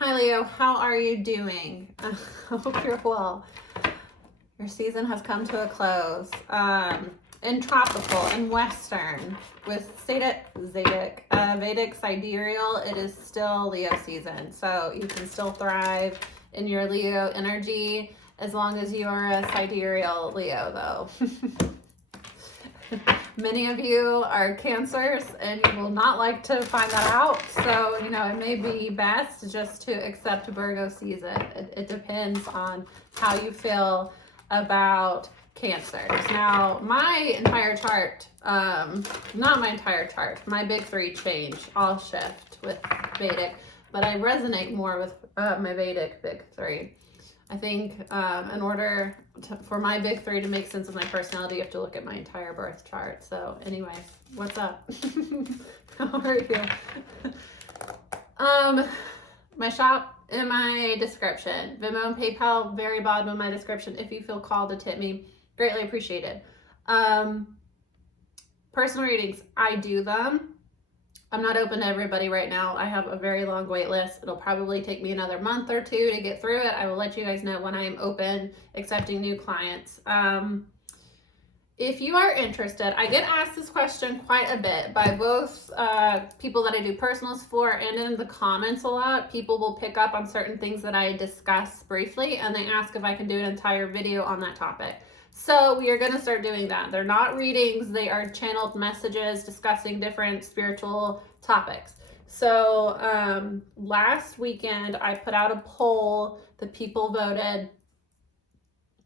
Hi Leo, how are you doing? I hope you're well. Your season has come to a close. In tropical and western with Vedic sidereal, it is still Leo season. So you can still thrive in your Leo energy as long as you are a sidereal Leo though. Many of you are Cancers and you will not like to find that out. So, it may be best just to accept Virgo season. It depends on how you feel about Cancers. Now, my entire chart, not my entire chart, my big three change, all shift with Vedic, but I resonate more with my Vedic big three. I think in order for my big three to make sense of my personality, you have to look at my entire birth chart. So anyways, what's up? How are you? My shop in my description. Venmo and PayPal, very bottom of my description. If you feel called to tip me, greatly appreciated. Personal readings, I do them. I'm not open to everybody right now. I have a very long wait list. It'll probably take me another month or two to get through it. I will let you guys know when I am open accepting new clients. If you are interested, I get asked this question quite a bit by both people that I do personals for and in the comments a lot. People will pick up on certain things that I discuss briefly and they ask if I can do an entire video on that topic. So we are going to start doing that. They're not readings, they are channeled messages discussing different spiritual topics. So last weekend I put out a poll, the people voted.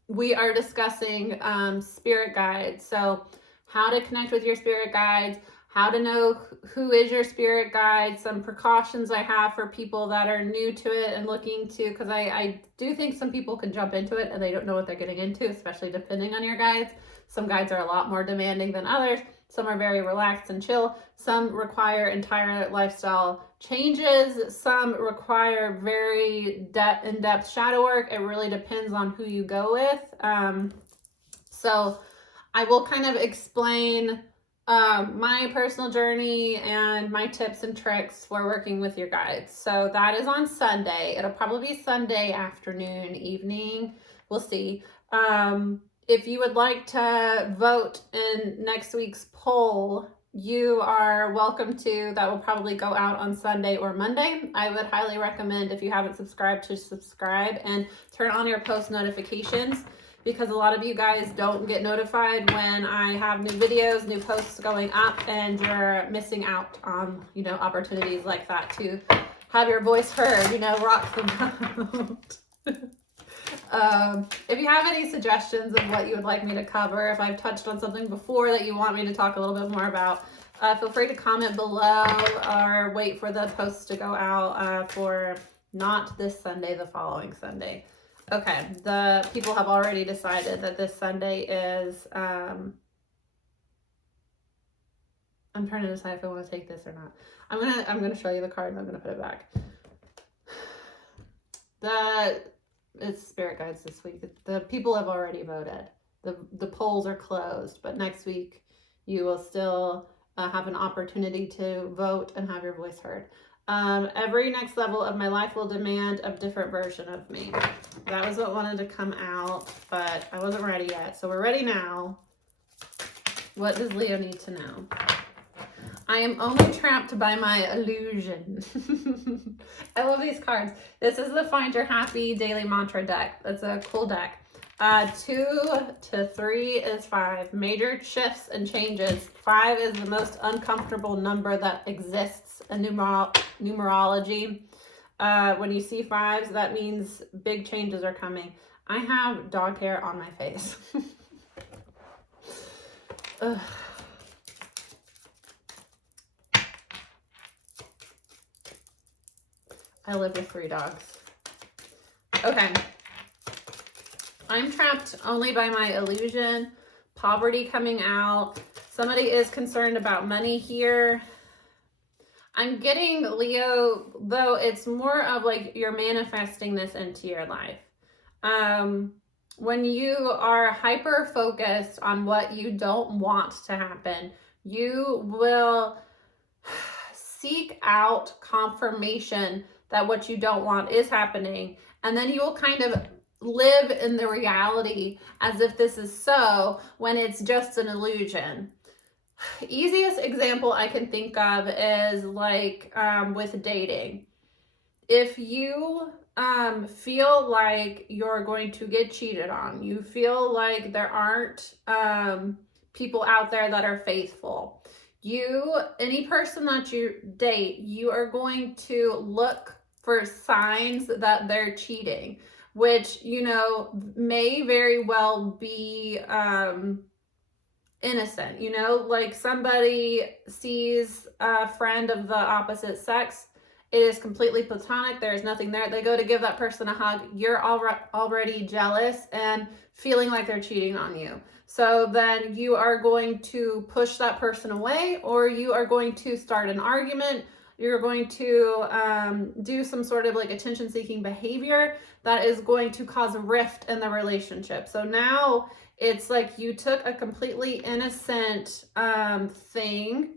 We are discussing spirit guides. So how to connect with your spirit guides, how to know who is your spirit guide, some precautions I have for people that are new to it and looking to, because I do think some people can jump into it and they don't know what they're getting into, especially depending on your guides. Some guides are a lot more demanding than others. Some are very relaxed and chill. Some require entire lifestyle changes. Some require very in-depth shadow work. It really depends on who you go with. So I will kind of explain my personal journey and my tips and tricks for working with your guides. So that is on Sunday. It'll probably be Sunday afternoon, evening. We'll see. If you would like to vote in next week's poll, you are welcome to. That will probably go out on Sunday or Monday. I would highly recommend, if you haven't subscribed, to subscribe and turn on your post notifications, because a lot of you guys don't get notified when I have new videos, new posts going up, and you're missing out on, opportunities like that to have your voice heard, rock the boat. If you have any suggestions of what you would like me to cover, if I've touched on something before that you want me to talk a little bit more about, feel free to comment below or wait for the posts to go out for not this Sunday, the following Sunday. Okay, the people have already decided that this Sunday is, I'm trying to decide if I want to take this or not. I'm gonna show you the card and I'm gonna put it back. It's spirit guides this week. The people have already voted. The polls are closed, but next week you will still have an opportunity to vote and have your voice heard. Every next level of my life will demand a different version of me. That was what wanted to come out, but I wasn't ready yet. So we're ready now. What does Leo need to know? I am only trapped by my illusion. I love these cards. This is the Find Your Happy Daily Mantra deck. That's a cool deck. 2 to 3 is 5. Major shifts and changes. 5 is the most uncomfortable number that exists in numerology. When you see 5s, that means big changes are coming. I have dog hair on my face. Ugh. I live with 3 dogs. Okay. I'm trapped only by my illusion. Poverty coming out. Somebody is concerned about money here. I'm getting, Leo, though, it's more of like you're manifesting this into your life. When you are hyper focused on what you don't want to happen, you will seek out confirmation that what you don't want is happening. And then you'll kind of live in the reality as if this is so, when it's just an illusion. Easiest example I can think of is like with dating. If you feel like you're going to get cheated on, you feel like there aren't people out there that are faithful, any person that you date, you are going to look for signs that they're cheating, which, you know, may very well be innocent. You know, like somebody sees a friend of the opposite sex, it is completely platonic, there is nothing there, they go to give that person a hug, you're already jealous and feeling like they're cheating on you. So then you are going to push that person away, or you are going to start an argument, you're going to do some sort of like attention seeking behavior that is going to cause a rift in the relationship. So now it's like you took a completely innocent thing,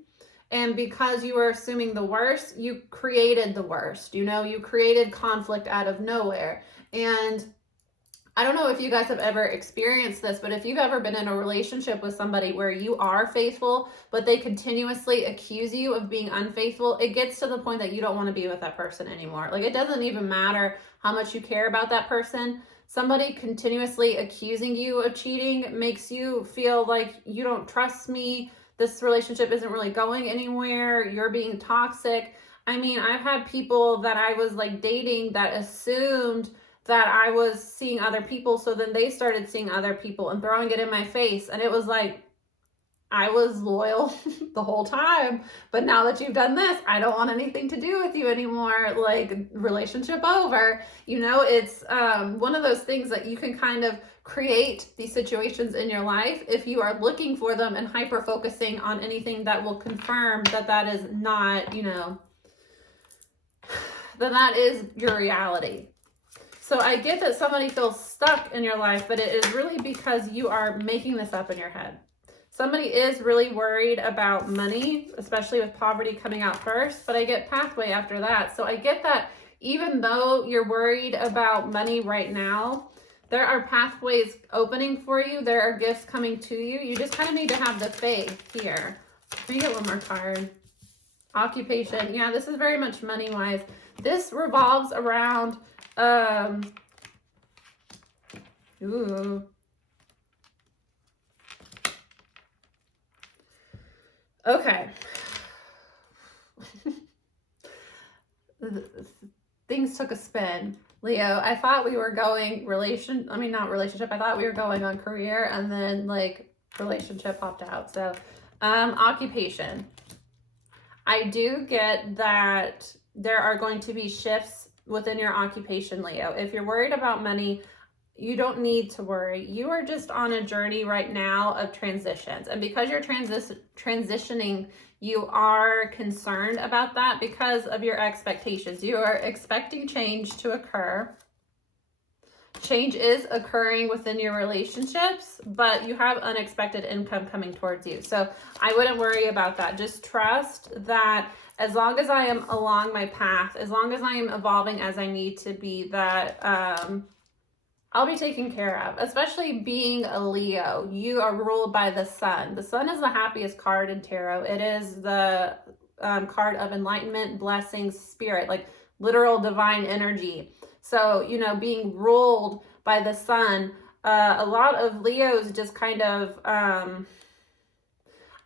and because you were assuming the worst, you created the worst. You know, you created conflict out of nowhere. And I don't know if you guys have ever experienced this, but if you've ever been in a relationship with somebody where you are faithful, but they continuously accuse you of being unfaithful, it gets to the point that you don't want to be with that person anymore. Like, it doesn't even matter how much you care about that person. Somebody continuously accusing you of cheating makes you feel like you don't trust me. This relationship isn't really going anywhere. You're being toxic. I mean, I've had people that I was like dating that assumed that I was seeing other people. So then they started seeing other people and throwing it in my face. And it was like, I was loyal the whole time, but now that you've done this, I don't want anything to do with you anymore. Like, relationship over. You know, it's one of those things that you can kind of create these situations in your life if you are looking for them and hyper focusing on anything that will confirm that that is not, you know, that is your reality. So I get that somebody feels stuck in your life, but it is really because you are making this up in your head. Somebody is really worried about money, especially with poverty coming out first, but I get pathway after that. So I get that even though you're worried about money right now, there are pathways opening for you. There are gifts coming to you. You just kind of need to have the faith here. Let me get one more card. Occupation. Yeah, this is very much money-wise. This revolves around ooh. Okay. Things took a spin. Leo, I thought we were going not relationship. I thought we were going on career, and then like relationship popped out. So, occupation. I do get that there are going to be shifts within your occupation, Leo. If you're worried about money, you don't need to worry. You are just on a journey right now of transitions. And because you're transitioning, you are concerned about that because of your expectations. You are expecting change to occur. Change is occurring within your relationships, but you have unexpected income coming towards you. So I wouldn't worry about that. Just trust that as long as I am along my path, as long as I am evolving as I need to be, that I'll be taken care of. Especially being a Leo, you are ruled by the sun. The sun is the happiest card in tarot. It is the card of enlightenment, blessings, spirit, like literal divine energy. So, you know, being ruled by the sun, a lot of Leos just kind of, I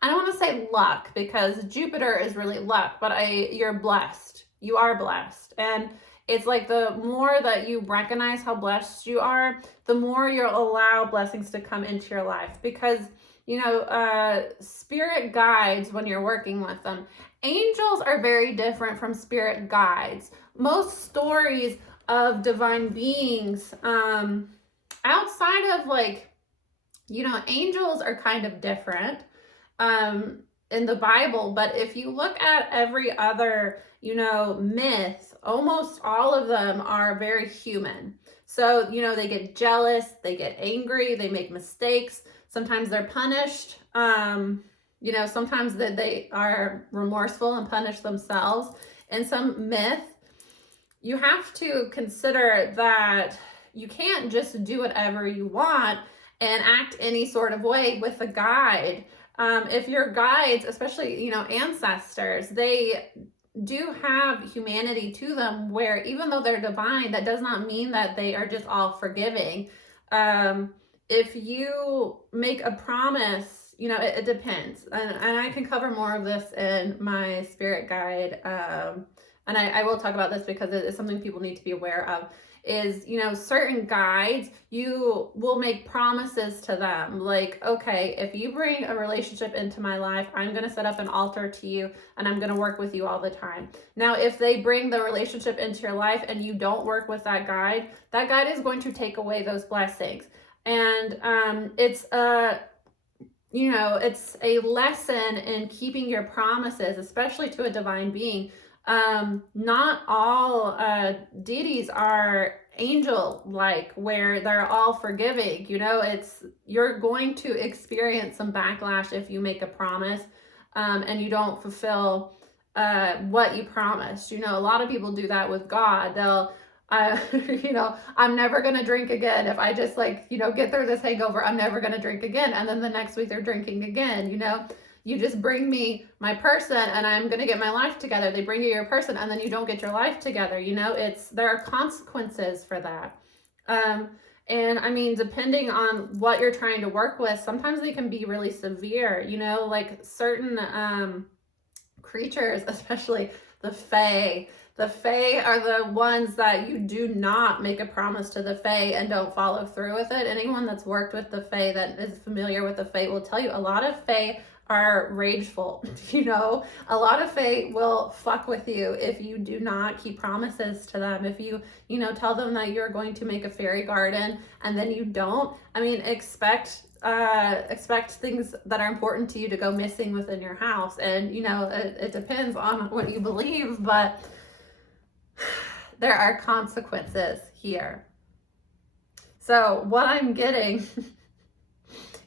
don't want to say luck, because Jupiter is really luck, but you're blessed. You are blessed. And it's like the more that you recognize how blessed you are, the more you'll allow blessings to come into your life. Because, you know, spirit guides, when you're working with them, angels are very different from spirit guides. Most stories of divine beings, outside of like, you know, angels are kind of different in the Bible, but if you look at every other, you know, myth, almost all of them are very human. So, you know, they get jealous, they get angry, they make mistakes. Sometimes they're punished. You know, sometimes that they are remorseful and punish themselves. In some myth, you have to consider that you can't just do whatever you want and act any sort of way with a guide. If your guides, especially, ancestors, they do have humanity to them, where even though they're divine, that does not mean that they are just all forgiving. If you make a promise, it depends. And I can cover more of this in my spirit guide. And I will talk about this because it is something people need to be aware of, is, certain guides, you will make promises to them. Like, okay, if you bring a relationship into my life, I'm going to set up an altar to you and I'm going to work with you all the time. Now, if they bring the relationship into your life and you don't work with that guide is going to take away those blessings. And it's a lesson in keeping your promises, especially to a divine being. Not all deities are angel-like, where they're all forgiving. You're going to experience some backlash if you make a promise and you don't fulfill what you promised. A lot of people do that with God. They'll I'm never going to drink again. If I just get through this hangover, I'm never going to drink again. And then the next week they're drinking again. You just bring me my person and I'm going to get my life together. They bring you your person and then you don't get your life together. There are consequences for that. And I mean, depending on what you're trying to work with, sometimes they can be really severe, like certain creatures, especially the Fae. The Fae are the ones that you do not make a promise to the Fae and don't follow through with it. Anyone that's worked with the Fae, that is familiar with the Fae, will tell you a lot of Fae are rageful. A lot of Fae will fuck with you if you do not keep promises to them. If you tell them that you're going to make a fairy garden and then you don't, expect things that are important to you to go missing within your house. And it depends on what you believe, but there are consequences here. So what I'm getting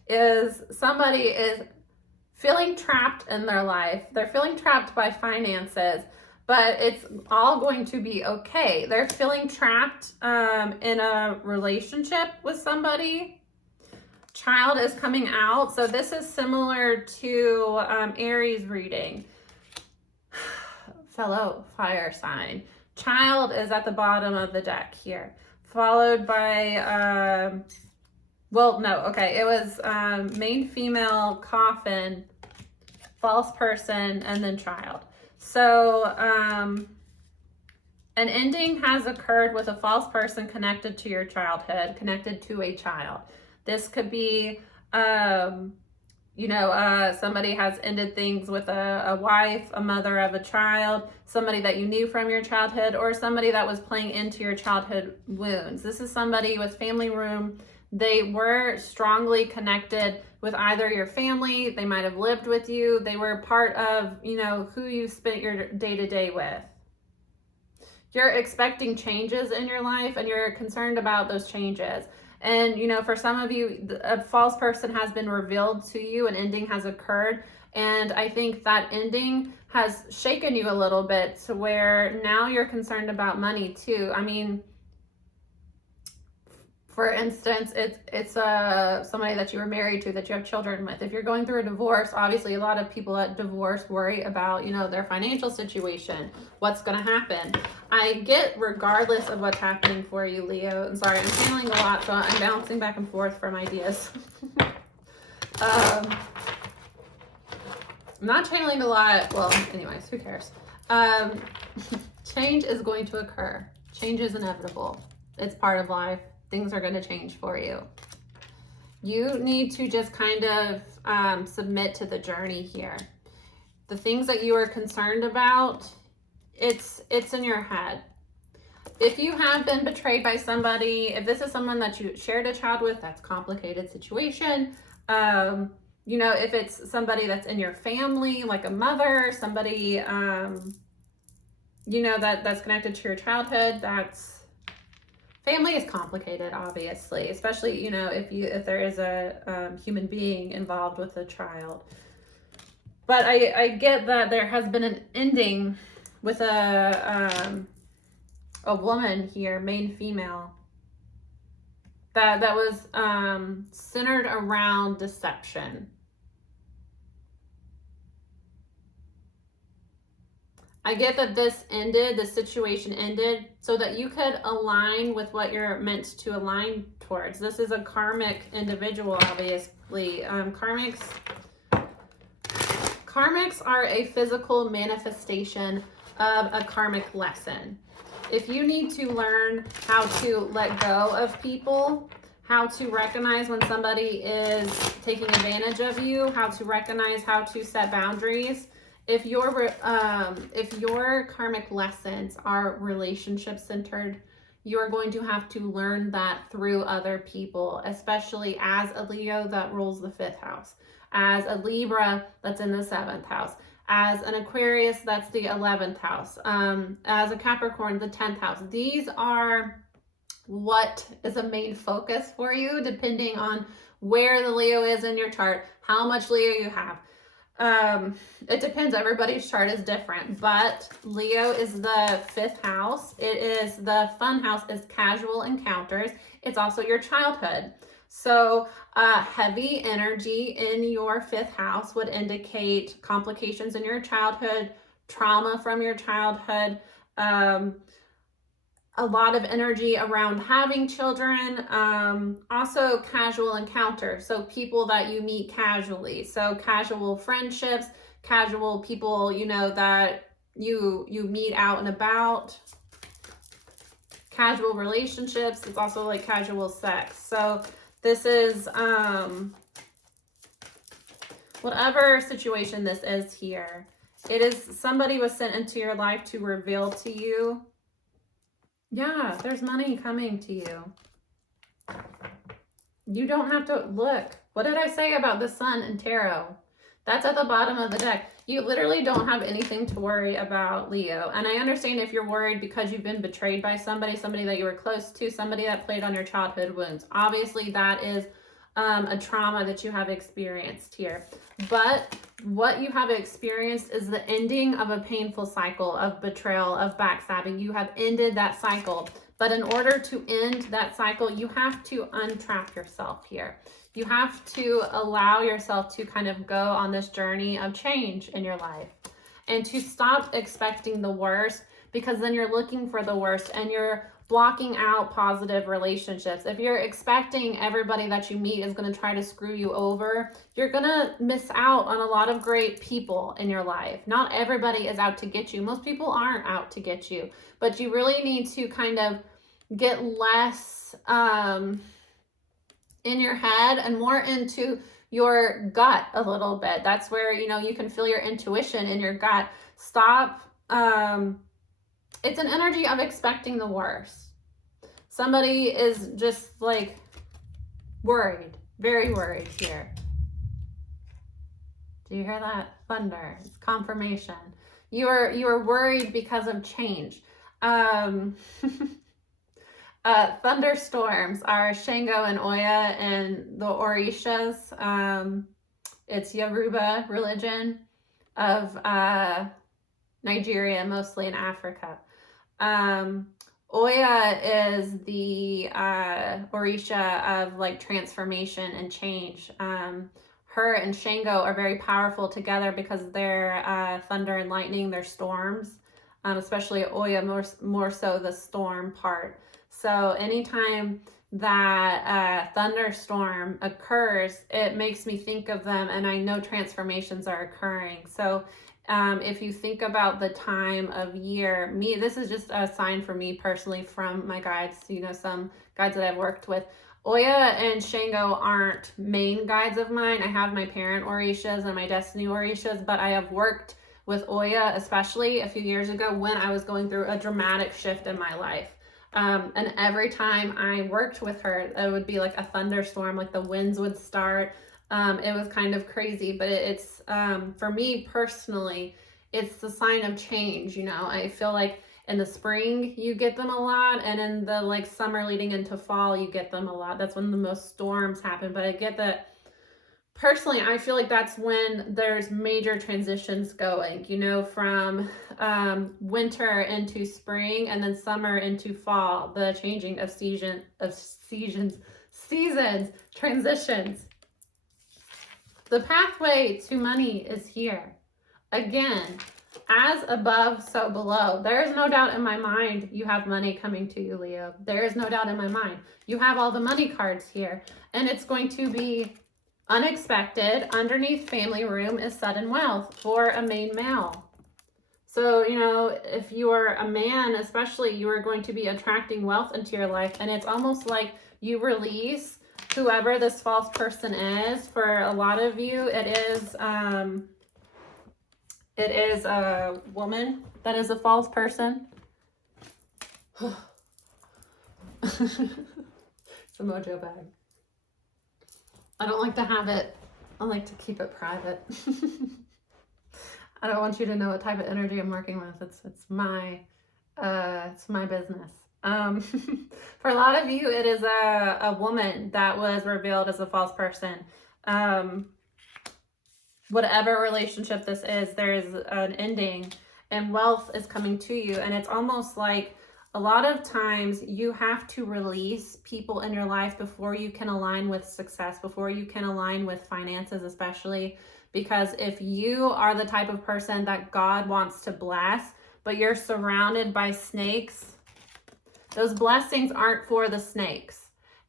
is somebody is feeling trapped in their life. They're feeling trapped by finances, but it's all going to be okay. They're feeling trapped in a relationship with somebody. Child is coming out. So this is similar to Aries reading. Fellow fire sign. Child is at the bottom of the deck here, followed by, it was main female, coffin, false person, and then child. So an ending has occurred with a false person connected to your childhood, connected to a child. This could be, somebody has ended things with a wife, a mother of a child, somebody that you knew from your childhood, or somebody that was playing into your childhood wounds. This is somebody with family room. They were strongly connected with either your family, they might have lived with you, they were part of, who you spent your day-to-day with. You're expecting changes in your life and you're concerned about those changes. And, for some of you, a false person has been revealed to you, an ending has occurred. And I think that ending has shaken you a little bit to where now you're concerned about money too. For instance, it's somebody that you were married to, that you have children with. If you're going through a divorce, obviously a lot of people at divorce worry about, their financial situation, what's going to happen. I get, regardless of what's happening for you, Leo, and sorry, I'm channeling a lot, so I'm bouncing back and forth from ideas. I'm not channeling a lot. Well, anyways, who cares? Change is going to occur. Change is inevitable. It's part of life. Things are going to change for you. You need to just kind of submit to the journey here. The things that you are concerned about, it's in your head. If you have been betrayed by somebody, if this is someone that you shared a child with, that's a complicated situation. If it's somebody that's in your family, like a mother, somebody, that's connected to your childhood, family is complicated, obviously, especially, if there is a human being involved with a child. But I get that there has been an ending with a a woman here, main female, that was centered around deception. I get that this ended, the situation ended, so that you could align with what you're meant to align towards. This is a karmic individual, obviously. Karmics are a physical manifestation of a karmic lesson. If you need to learn how to let go of people, how to recognize when somebody is taking advantage of you, how to recognize how to set boundaries, if your karmic lessons are relationship centered, you're going to have to learn that through other people, especially as a Leo that rules the 5th house, as a Libra that's in the 7th house, as an Aquarius that's the 11th house, as a Capricorn, the 10th house. These are what is a main focus for you, depending on where the Leo is in your chart, how much Leo you have. It depends. Everybody's chart is different, but Leo is the 5th house. It is the fun house, is casual encounters. It's also your childhood. So heavy energy in your 5th house would indicate complications in your childhood, trauma from your childhood, a lot of energy around having children, also casual encounters, so people that you meet casually, so casual friendships, casual people, you know, that you meet out and about, casual relationships. It's also like casual sex. So this is whatever situation this is here, it is somebody was sent into your life to reveal to you. Yeah, there's money coming to you. You don't have to look. What did I say about the sun and tarot? That's at the bottom of the deck. You literally don't have anything to worry about, Leo. And I understand if you're worried because you've been betrayed by somebody that you were close to, somebody that played on your childhood wounds. Obviously, that is a trauma that you have experienced here. But what you have experienced is the ending of a painful cycle of betrayal, of backstabbing. You have ended that cycle. But in order to end that cycle, you have to untrap yourself here. You have to allow yourself to kind of go on this journey of change in your life and to stop expecting the worst, because then you're looking for the worst and you're blocking out positive relationships. If you're expecting everybody that you meet is going to try to screw you over, you're going to miss out on a lot of great people in your life. Not everybody is out to get you. Most people aren't out to get you, but you really need to kind of get less in your head and more into your gut a little bit. That's where, you know, you can feel your intuition in your gut. Stop. It's an energy of expecting the worst. Somebody is just like worried, very worried here. Do you hear that? Thunder. It's confirmation. You are worried because of change. Thunderstorms are Shango and Oya and the Orishas. It's Yoruba religion of Nigeria, mostly in Africa. Oya is the Orisha of like transformation and change. Her and Shango are very powerful together because they're thunder and lightning, they're storms, especially Oya more so the storm part. So anytime that thunderstorm occurs, it makes me think of them, and I know transformations are occurring. So if you think about the time of year, this is just a sign for me personally from my guides, you know, some guides that I've worked with. Oya and Shango aren't main guides of mine. I have my parent Orishas and my destiny Orishas, but I have worked with Oya, especially a few years ago when I was going through a dramatic shift in my life. And every time I worked with her, it would be like a thunderstorm, like the winds would start. It was kind of crazy, but it's, for me personally, it's the sign of change. You know, I feel like in the spring you get them a lot, and in the like summer leading into fall you get them a lot. That's when the most storms happen. But I get that personally, I feel like that's when there's major transitions going, you know, from winter into spring and then summer into fall, the changing of seasons, transitions. The pathway to money is here. Again, as above, so below. There is no doubt in my mind you have money coming to you, Leo. There is no doubt in my mind. You have all the money cards here, and it's going to be unexpected. Underneath family room is sudden wealth for a main male. So, you know, if you are a man, especially, you are going to be attracting wealth into your life, and it's almost like you release whoever this false person is. For a lot of you, it is a woman that is a false person. It's a mojo bag. I don't like to have it. I like to keep it private. I don't want you to know what type of energy I'm working with. It's my business. For a lot of you, it is a woman that was revealed as a false person. Whatever relationship this is, there is an ending and wealth is coming to you. And it's almost like a lot of times you have to release people in your life before you can align with success, before you can align with finances, especially because if you are the type of person that God wants to bless, but you're surrounded by snakes, those blessings aren't for the snakes.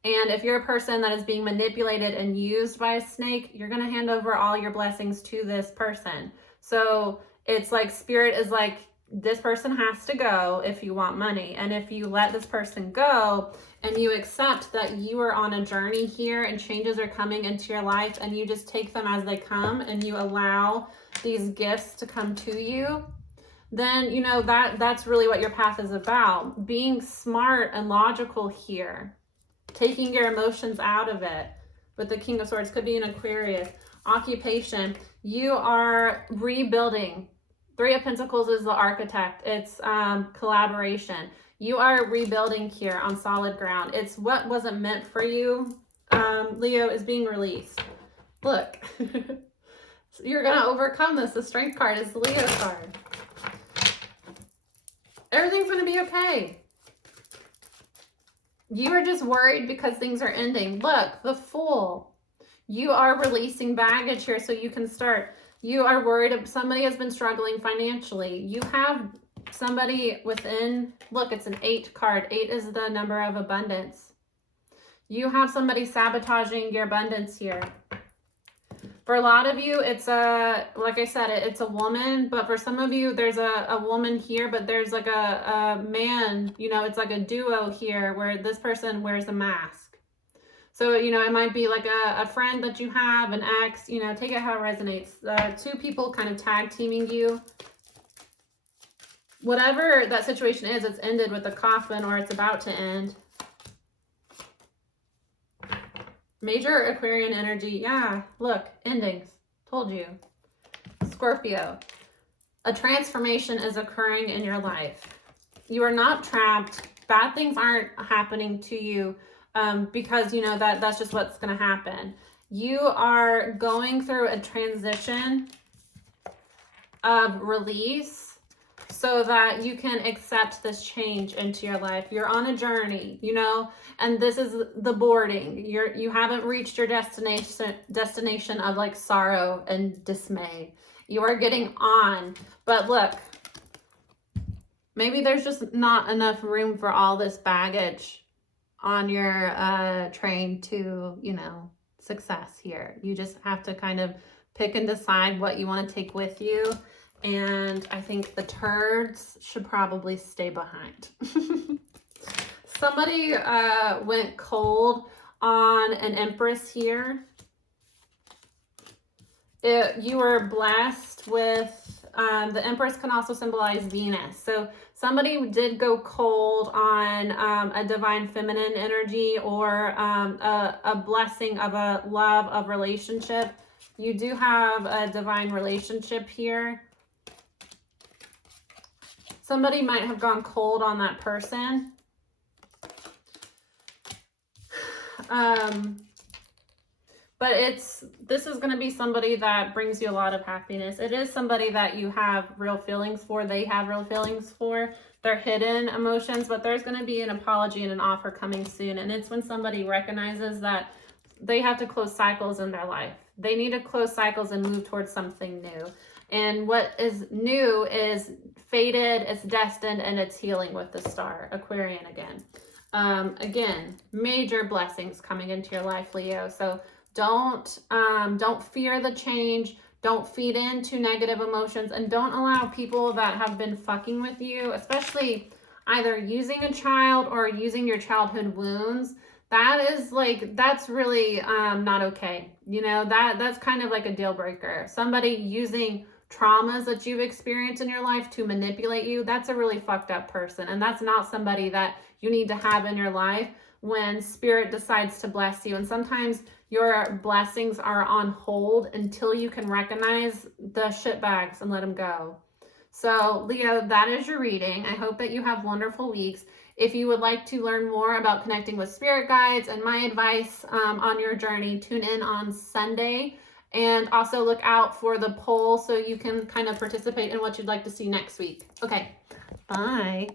And if you're a person that is being manipulated and used by a snake, you're going to hand over all your blessings to this person. So it's like spirit is like, this person has to go if you want money. And if you let this person go and you accept that you are on a journey here and changes are coming into your life and you just take them as they come and you allow these gifts to come to you, then you know that's really what your path is about. Being smart and logical here. Taking your emotions out of it. With the King of Swords, could be an Aquarius. Occupation, you are rebuilding. Three of Pentacles is the architect. It's collaboration. You are rebuilding here on solid ground. It's what wasn't meant for you, Leo, is being released. Look, you're going to overcome this. The Strength card is the Leo card. Everything's going to be okay. You are just worried because things are ending. Look, the Fool. You are releasing baggage here so you can start. You are worried if somebody has been struggling financially. You have somebody within, look, it's an 8 card. 8 is the number of abundance. You have somebody sabotaging your abundance here. For a lot of you, it's like I said, it's a woman, but for some of you, there's a woman here, but there's like a man, you know, it's like a duo here where this person wears a mask. So, you know, it might be like a friend that you have, an ex, you know, take it how it resonates. 2 people kind of tag teaming you. Whatever that situation is, it's ended with a coffin or it's about to end. Major Aquarian energy. Yeah, look, endings. Told you. Scorpio. A transformation is occurring in your life. You are not trapped. Bad things aren't happening to you because, you know, that's just what's going to happen. You are going through a transition of release so that you can accept this change into your life. You're on a journey, you know, and this is the boarding. You haven't reached your destination of like sorrow and dismay. You are getting on, but look, maybe there's just not enough room for all this baggage on your train to, you know, success here. You just have to kind of pick and decide what you want to take with you. And I think the turds should probably stay behind. Somebody went cold on an Empress here. You were blessed with, the Empress can also symbolize Venus. So somebody did go cold on a divine feminine energy or a blessing of a love of relationship. You do have a divine relationship here. Somebody might have gone cold on that person. But this is going to be somebody that brings you a lot of happiness. It is somebody that you have real feelings for. They have real feelings for. They're hidden emotions, but there's going to be an apology and an offer coming soon. And it's when somebody recognizes that they have to close cycles in their life. They need to close cycles and move towards something new. And what is new is fated, it's destined, and it's healing with the star, Aquarian again. Again, major blessings coming into your life, Leo. So don't fear the change. Don't feed into negative emotions, and don't allow people that have been fucking with you, especially either using a child or using your childhood wounds. That's really not okay. You know, that's kind of like a deal breaker. Somebody using traumas that you've experienced in your life to manipulate you, that's a really fucked up person. And that's not somebody that you need to have in your life when spirit decides to bless you. And sometimes your blessings are on hold until you can recognize the shitbags and let them go. So Leo, that is your reading. I hope that you have wonderful weeks. If you would like to learn more about connecting with spirit guides and my advice on your journey, tune in on Sunday. And also look out for the poll so you can kind of participate in what you'd like to see next week. Okay, bye.